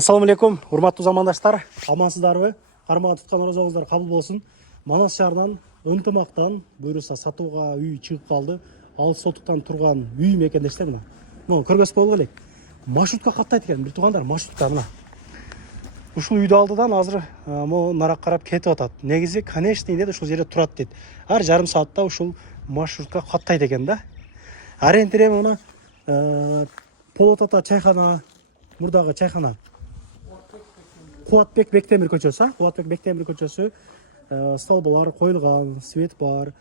Ассаламу алейкум, урматтуу замандаштар. Амансыздарбы? Кармага туткан оразаңыздар кабыл болсун. Манас шаарынан ынтымактан буюрса сатууга үй чыгып калды. Ал сотуктан турган үй мекендештер мына. Мына көргөз болгу элек. Маршрутка каттайт экен, бир туугандар маршрутка мына. Ушул үйдү алдыдан азыр могу нарак карап кетип атат. Негизи, конечно, дейт, ушул жерде турат дейт. Ар жарым саатта ушул маршрутка каттайт экен да. Арентире мына Полот ата чайхана, мурдагы чайхана. Кубатбек Бектемир көчөсү, Кубатбек Бектемир көчөсү, столбалар коюлган, свет бар,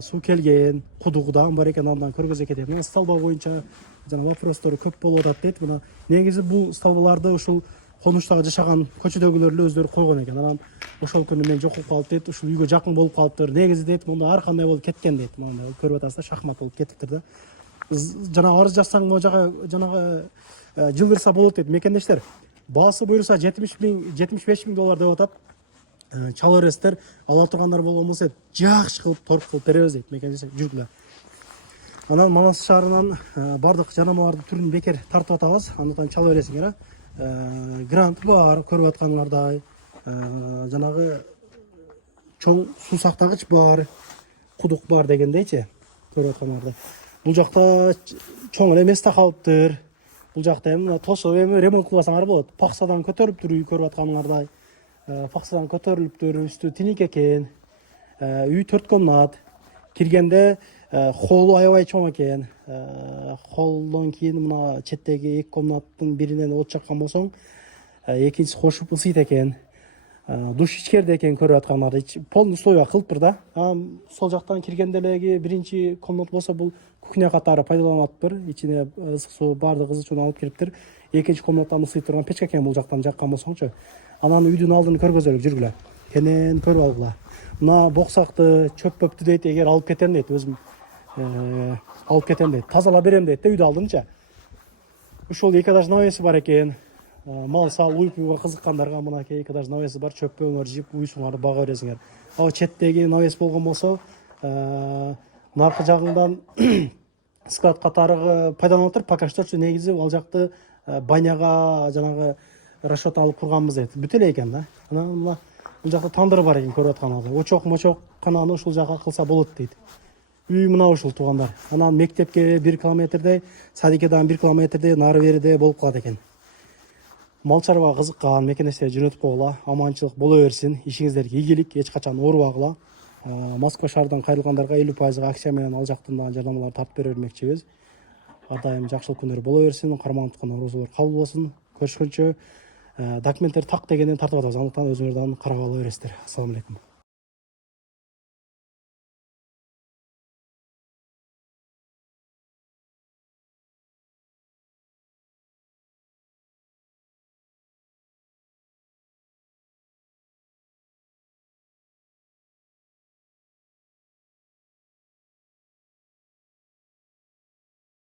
суу келген, кудугудан бар экен, андан көргөзө кетет. Мына столба боюнча жана вопростор көп болуп атат дейт. Мына негизи бул столбаларды ушул конуштагы жашаган көчөдөгүлөр эле өздөрү койгон экен. Анан ошол күнү мен жокуп калып дейт, ушул үйгө жакын болуп калыптыр. Негизи дейт, мында ар кандай болуп кеткен дейт. Мына көрүп атасыздар, шахмат болуп кетиптир да. Жана арыз жазсаң могу жака жанагы жылдырса болот дейт мекендештер. Баасы буюрса $75,000 деп атат. Чала бересиздер, ала тургандар болгон болсо жакшы кылып торг кылып беребиз дейт мекендештер. Жүргүлө. Анан Манас шаарынан бардык жанамалардын түрүн бекер тартып атабыз. Андыктан чала бересиңер. Грант бар, көрүп аткандардай. Жанагы чоң суу сактагыч бар, кудук бар дегендейчи, көрүп аткандардай. Бул жакта чоң эле месте калыптыр. Бул жакта эми тосуп эми ремонт кылбасаңар болот. Паксадан көтөрүлүптүр үй, көрүп атканыңардай. Паксадан көтөрүлүптүр, үстү тиник экен. Үй 4 комнат. Киргенде холлу аябай чоң экен. Холлдон кийин мына четтеги 2 комнаттын биринен от жаккан болсоң, экинчиси кошуп ысыйт экен. Душ ичкерде экен, көрүп аткандар. Полный условия кылыптыр да. Сол жактан киргенде элеги биринчи комнат болсо бул кухня катары пайдаланылыптыр. Ичине ысык суу бардык ызы чуун алып кириптир. Экинчи комнаттан ысыйт турган печка экен бул жактан жаккан болсоңчу. Анан үйдүн алдын көргөзөлүк, жүргүлө. Кенен көрүп алгыла. Мына боксакты, чөп-пөптү дейт, эгер алып кетем дейт, өзүм алып кетем дейт. Тазалап берем дейт да үйдү алдынча. Ушул 2 этаж навеси бар экен. Мал сал уйпуга кызыккандарга мына 2 этаж навеси бар, чөппөңөр жип, уйсуңарды бага бересиңер. Ал четтеги навес болгон болсо, наркы жагыңдан склад катары пайдаланылыптыр. Пока что негизи ал жакты баняга жанагы расчет алып курганбыз дейт. Бүт эле экен да. Анан мына бул жакта тандыр бар экен, көрүп атканыңардай. Очок кананы ушул жака кылса болот дейт. Үй мына ушул туугандар. Анан мектепке 1 километрдей, садикеден 1 километрдей нары бериде болуп калат экен. Мал чарбага кызыккан мекендештер жөнөтүп койгула. Аманчылык боло берсин. Ишиңиздерге ийгилик, эч качан оорубагыла. Москва шаарынан кайрылгандарга 50% акча менен ал жактан жардамалар тартып бере бермекчибиз. Ар дайым жакшылык күндөр боло берсин. Карманып туткан оорузуулар кабыл болсун. Көрүшкөнчө документтер так дегенден тартып атабыз. Андыктан өзүңөрдөн карап ала бересиздер. Ассаламу алейкум.